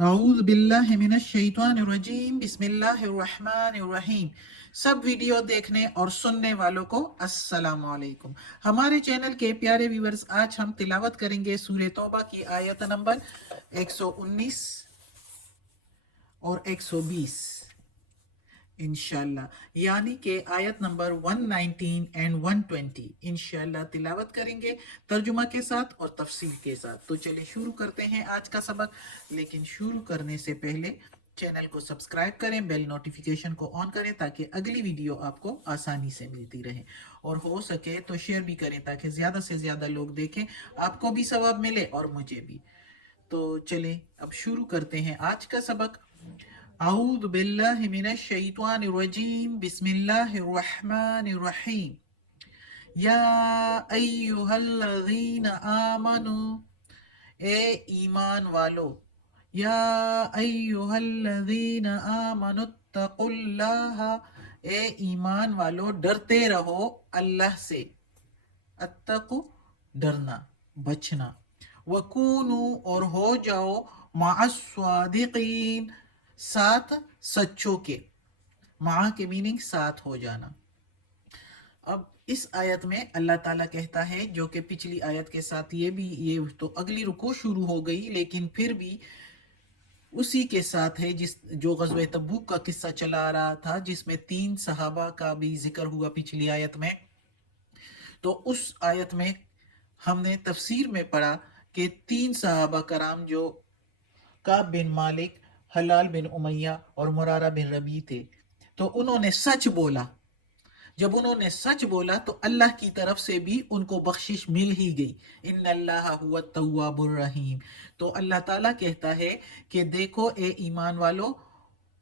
اعوذ باللہ من الشیطان الرجیم بسم اللہ الرحمن الرحیم۔ سب ویڈیو دیکھنے اور سننے والوں کو السلام علیکم۔ ہمارے چینل کے پیارے ویورز، آج ہم تلاوت کریں گے سورہ توبہ کی آیت نمبر 119 اور 120 انشاءاللہ، یعنی کہ آیت نمبر 119 اینڈ 120 انشاءاللہ تلاوت کریں گے ترجمہ کے ساتھ اور تفسیر کے ساتھ۔ تو چلے شروع کرتے ہیں آج کا سبق، لیکن شروع کرنے سے پہلے چینل کو سبسکرائب کریں، بیل نوٹیفیکیشن کو آن کریں تاکہ اگلی ویڈیو آپ کو آسانی سے ملتی رہے، اور ہو سکے تو شیئر بھی کریں تاکہ زیادہ سے زیادہ لوگ دیکھیں، آپ کو بھی ثواب ملے اور مجھے بھی۔ تو چلیں اب شروع کرتے ہیں آج کا سبق۔ اعوذ باللہ من الشیطان الرجیم بسم اللہ الرحمن الرحیم۔ یا ایہا الذین آمنوا، اے ایمان والو، یا ایہا الذین آمنوا اتقوا اللہ، اے ایمان والو ڈرتے رہو اللہ سے۔ اتقو ڈرنا، بچنا، وکونو اور ہو جاؤ، مع الصادقین ساتھ سچوں کے۔ مع کے میننگ ساتھ ہو جانا۔ اب اس آیت میں اللہ تعالیٰ کہتا ہے، جو کہ پچھلی آیت کے ساتھ یہ تو اگلی رکوع شروع ہو گئی، لیکن پھر بھی اسی کے ساتھ ہے جو غزوہ تبوک کا قصہ چلا آ رہا تھا، جس میں 3 صحابہ کا بھی ذکر ہوا پچھلی آیت میں۔ تو اس آیت میں ہم نے تفسیر میں پڑھا کہ 3 صحابہ کرام جو کعب بن مالک، حلال بن امیہ اور مرارہ بن ربیع تھے، تو انہوں نے سچ بولا۔ جب انہوں نے سچ بولا تو اللہ کی طرف سے بھی ان کو بخشش مل ہی گئی۔ ان اللہ هو التواب الرحیم۔ تو اللہ تعالیٰ کہتا ہے کہ دیکھو اے ایمان والو،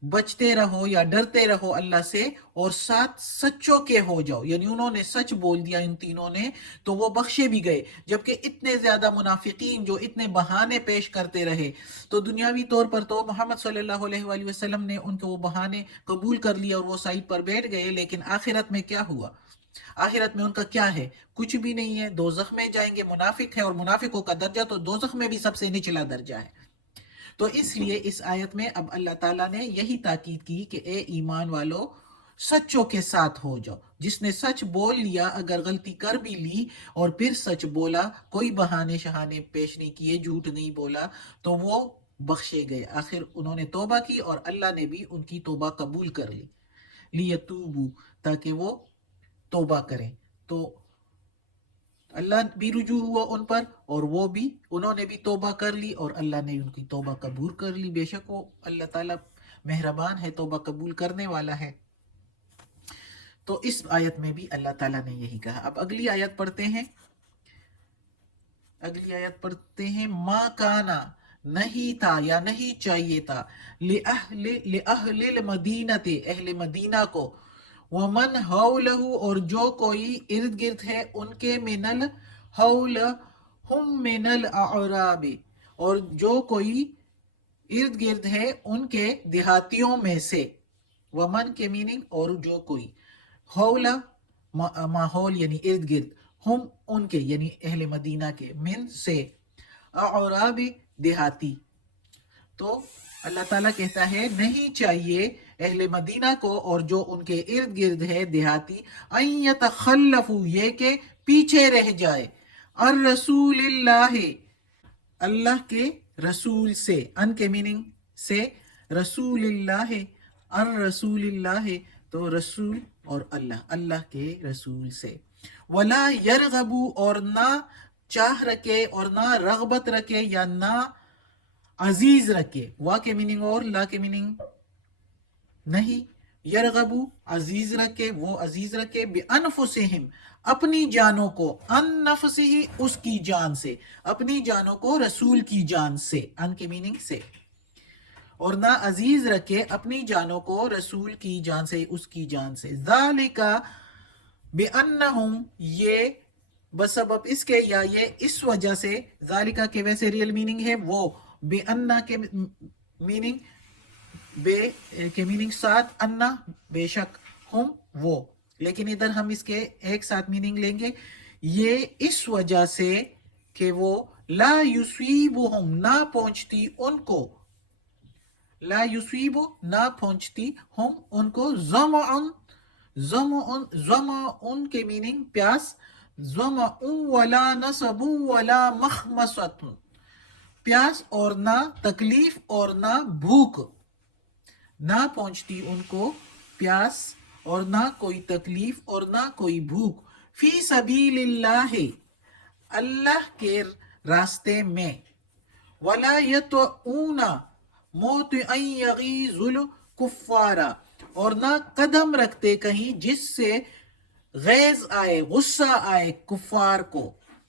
بچتے رہو یا ڈرتے رہو اللہ سے، اور ساتھ سچوں کے ہو جاؤ، یعنی انہوں نے سچ بول دیا ان تینوں نے، تو وہ بخشے بھی گئے۔ جبکہ اتنے زیادہ منافقین جو اتنے بہانے پیش کرتے رہے، تو دنیاوی طور پر تو محمد صلی اللہ علیہ وآلہ وسلم نے ان کو وہ بہانے قبول کر لیا اور وہ سائڈ پر بیٹھ گئے، لیکن آخرت میں کیا ہوا؟ آخرت میں ان کا کیا ہے؟ کچھ بھی نہیں ہے، دوزخ میں جائیں گے۔ منافق ہے، اور منافقوں کا درجہ تو دوزخ میں بھی سب سے نچلا درجہ ہے۔ تو اس لیے اس آیت میں اب اللہ تعالیٰ نے یہی تاکید کی کہ اے ایمان والو، سچوں کے ساتھ ہو جاؤ۔ جس نے سچ بول لیا، اگر غلطی کر بھی لی اور پھر سچ بولا، کوئی بہانے شہانے پیش نہیں کیے، جھوٹ نہیں بولا، تو وہ بخشے گئے۔ آخر انہوں نے توبہ کی اور اللہ نے بھی ان کی توبہ قبول کر لی، لیتوبو، تاکہ وہ توبہ کریں۔ تو اللہ بھی رجوع ہوا ان پر، اور وہ بھی، انہوں نے بھی توبہ کر لی اور اللہ نے ان کی توبہ قبول کر لی۔ بے شک وہ اللہ تعالیٰ مہربان ہے، توبہ قبول کرنے والا ہے۔ تو اس آیت میں بھی اللہ تعالیٰ نے یہی کہا۔ اب اگلی آیت پڑھتے ہیں۔ ما کانا، نہیں تھا یا نہیں چاہیے تھا، لأہل المدینہ، اہل مدینہ کو، ومن حولہ، اور جو کوئی ارد گرد ہے ان کے، من الحول، ہم من الاعراب، اور جو کوئی ارد گرد ہے ان کے دیہاتیوں میں سے۔ ومن کے میننگ اور جو کوئی، حولہ ماحول یعنی ارد گرد، ہم ان کے یعنی اہل مدینہ کے، من سے، اعراب دیہاتی۔ تو اللہ تعالیٰ کہتا ہے نہیں چاہیے اہل مدینہ کو اور جو ان کے ارد گرد ہے دیہاتی، ان یتخلفوا، یہ کہ پیچھے رہ جائے، الرسول اللہ، اللہ کے رسول سے۔ ان کے میننگ سے، رسول اللہ، الرسول اللہ، تو رسول اور اللہ کے رسول سے۔ ولا یرغبوا، اور نہ چاہ رکھے اور نہ رغبت رکھے یا نہ عزیز رکھے۔ وا کے میننگ اور لا کے میننگ نہیں۔ یرغبو عزیز رکھے، وہ عزیز رکھے، بانفسہم اپنی جانوں کو، ان نفسہ اس کی جان سے، اپنی جانوں کو رسول کی جان سے، ان کے میننگ سے، اور نہ عزیز رکھے اپنی جانوں کو رسول کی جان سے، اس کی جان سے۔ ذالک بانہم، یہ بسبب اس کے یا یہ اس وجہ سے، ذالکہ کے ویسے ریئل میننگ ہے وہ، بے انا کے میننگ، بے کے میننگ ساتھ، انا بے شک، ہم وہ، لیکن ادھر ہم اس کے ایک ساتھ میننگ لیں گے، یہ اس وجہ سے کہ وہ، لا یصیبہم، نہ پہنچتی ان کو، لا युसीबु ना पहुंचती, हम उनको ज़मअन, ज़मअन के मीनिंग प्यास, ज़मअ वला नसबु वला मखमसतुन, प्यास और ना तकलीफ और ना भूख, ना पहुंचती उनको प्यास और ना कोई तकलीफ और ना कोई भूख, फी सबीलिल्लाह, अल्लाह के रास्ते में, वला यतऊना मोतिअन यगीजुल कुफ्फारा, और ना कदम रखते कहीं जिससे गैज आए, गुस्सा आए कुफ्फार को,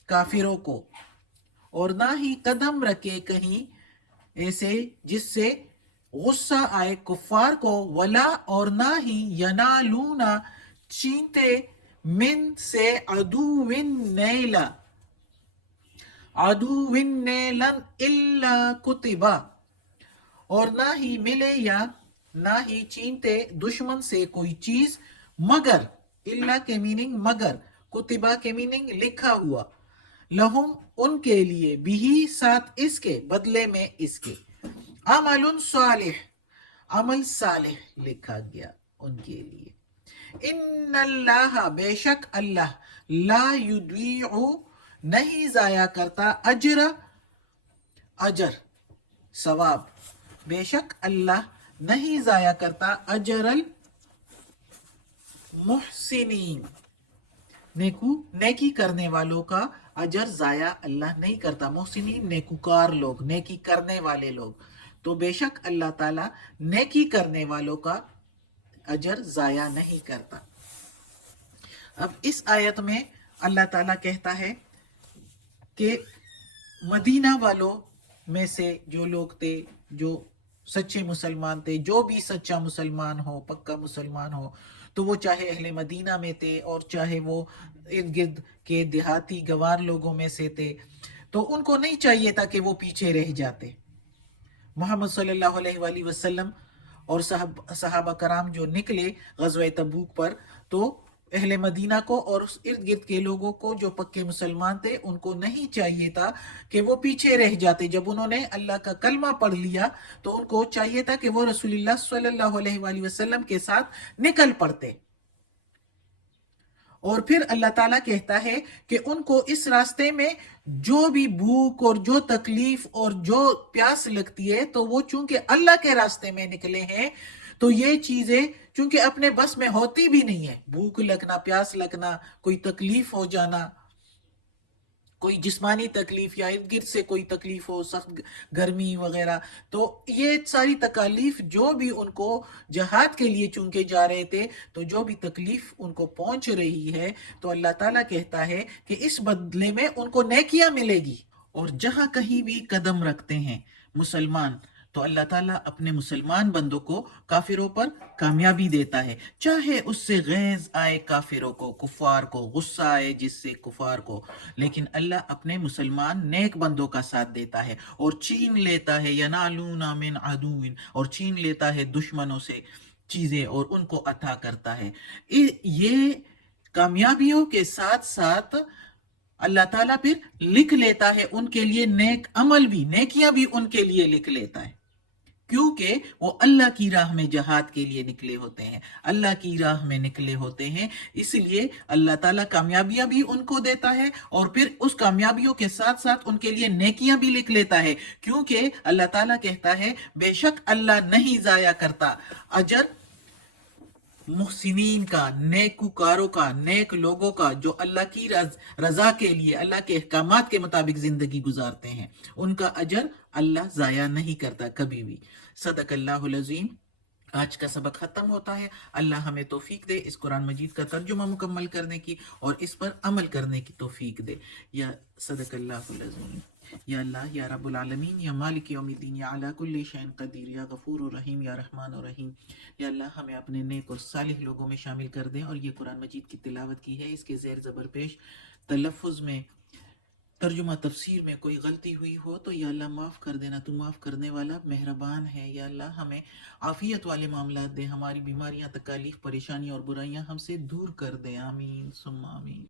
काफिरों को, और ना ही कदम रखे कहीं ऐसे जिससे गुस्सा आए कुफ्फार को, वला और ना ही यनालूना छीनते, मिन से अदुविन नैला, अदुविन नैलन इल्ला कुतिबा, और ना ही मिले या ना ही छीनते दुश्मन से कोई चीज मगर, इल्ला के मीनिंग मगर, कुतिबा के मीनिंग लिखा हुआ, लहुम उनके लिए, बिही साथ इसके, बदले में इसके, अमलुन सालिह, अमल सालिह लिखा गया उनके लिए। इन्नल्लाह बेशक अल्लाह, ला युदीउ नहीं जाया करता, अजर अजर सवाब, बेशक अल्लाह नहीं जाया करता अजरल मुहसिनीन, नेकी करने वालों का अजर जाया अल्लाह नहीं करता। मुहसिनीन नेकुकार लोग, नेकी करने वाले लोग, तो बेशक अल्लाह ताला नेकी करने वालों का अजर जाया नहीं करता। अब इस आयत में अल्लाह ताला कहता है कि मदीना वालों में से जो लोग थे, जो सच्चे मुसलमान थे, जो भी सच्चा मुसलमान हो, पक्का मुसलमान हो, तो वो चाहे अहले मदीना में थे और चाहे वो इर्द गिर्द के देहाती गवार लोगों में से थे, तो उनको नहीं चाहिए था कि वो पीछे रह जाते। मोहम्मद सल्लल्लाहु अलैहि वसल्लम और सहाबा कराम जो निकले गज़वे तबूक पर, तो अहले मदीना को और उस इर्द गिर्द के लोगों को जो पक्के मुसलमान थे, उनको नहीं चाहिए था कि वो पीछे रह जाते। जब उन्होंने अल्लाह का कलमा पढ़ लिया तो उनको चाहिए था कि वो रसूलुल्लाह सल्लल्लाहु अलैहि वसल्लम के साथ निकल पड़ते। और फिर अल्लाह ताला कहता है कि उनको इस रास्ते में जो भी भूख और जो तकलीफ और जो प्यास लगती है, तो वो चूंकि अल्लाह के रास्ते में निकले हैं, तो ये चीजें चूंकि अपने बस में होती भी नहीं है, भूख लगना, प्यास लगना, कोई तकलीफ हो जाना, कोई जिस्मानी तकलीफ या इर्द गिर्द से कोई तकलीफ हो, सख्त गर्मी वगैरह, तो ये सारी तकालीफ जो भी उनको जहाद के लिए चुनके जा रहे थे, तो जो भी तकलीफ उनको पहुंच रही है, तो अल्लाह ताला कहता है कि इस बदले में उनको नेकियां मिलेगी। और जहां कहीं भी कदम रखते हैं मुसलमान, तो अल्लाह ताला अपने मुसलमान बंदों को काफिरों पर कामयाबी देता है, चाहे उससे गैज आए काफिरों को, कुफार को, गुस्सा आए जिससे कुफार को, लेकिन अल्लाह अपने मुसलमान नेक बंदों का साथ देता है और छीन लेता है, यनालूना मिन अदुविन, और छीन लेता है दुश्मनों से चीजें और उनको अता करता है। ये कामयाबियों के साथ साथ अल्लाह ताला फिर लिख लेता है उनके लिए नेक अमल भी, नेकियां भी उनके लिए लिख लेता है, क्योंकि वो अल्लाह की राह में जहाद के लिए निकले होते हैं, अल्लाह की राह में निकले होते हैं। इसलिए अल्लाह ताला कामयाबियां भी उनको देता है और फिर उस कामयाबियों के साथ साथ उनके लिए नेकियां भी लिख लेता है, क्योंकि अल्लाह ताला कहता है बेशक अल्लाह नहीं जाया करता अजर मुहसिनीन का, नेकुकारों का, नेक लोगों का, जो अल्लाह की रजा के लिए, अल्लाह के अहकामात के मुताबिक जिंदगी गुजारते हैं, उनका अजर अल्लाह जाया नहीं करता कभी भी। सदकल्लाहुल अज़ीम। आज का सबक खत्म होता है। अल्लाह हमें तौफीक दे इस कुरान मजीद का तर्जुमा मुकम्मल करने की और इस पर अमल करने की तौफीक दे। या सदकल्लाहुल अज़ीम। या अल्लाह, या रब्बुल आलमीन, या मालिक यौमिद्दीन, या अला कुल्ली शैइन कदीर, या गफूरुर रहीम, या रहमानुर रहीम। या अल्लाह हमें अपने नेक और सालिह लोगों में शामिल कर दें। और ये कुरान मजीद की तिलावत की है, इसके ज़ेर ज़बर पेश तलफ़ुज़ में, तर्जुमा तफसीर में कोई गलती हुई हो तो या अल्लाह माफ़ कर देना, तू माफ़ करने वाला मेहरबान है। या अल्लाह हमें आफ़ियत वाले मामलात दे, हमारी बीमारियां, तकालीफ, परेशानी और बुराइयां हमसे दूर कर दे। आमीन सुम्मा आमीन।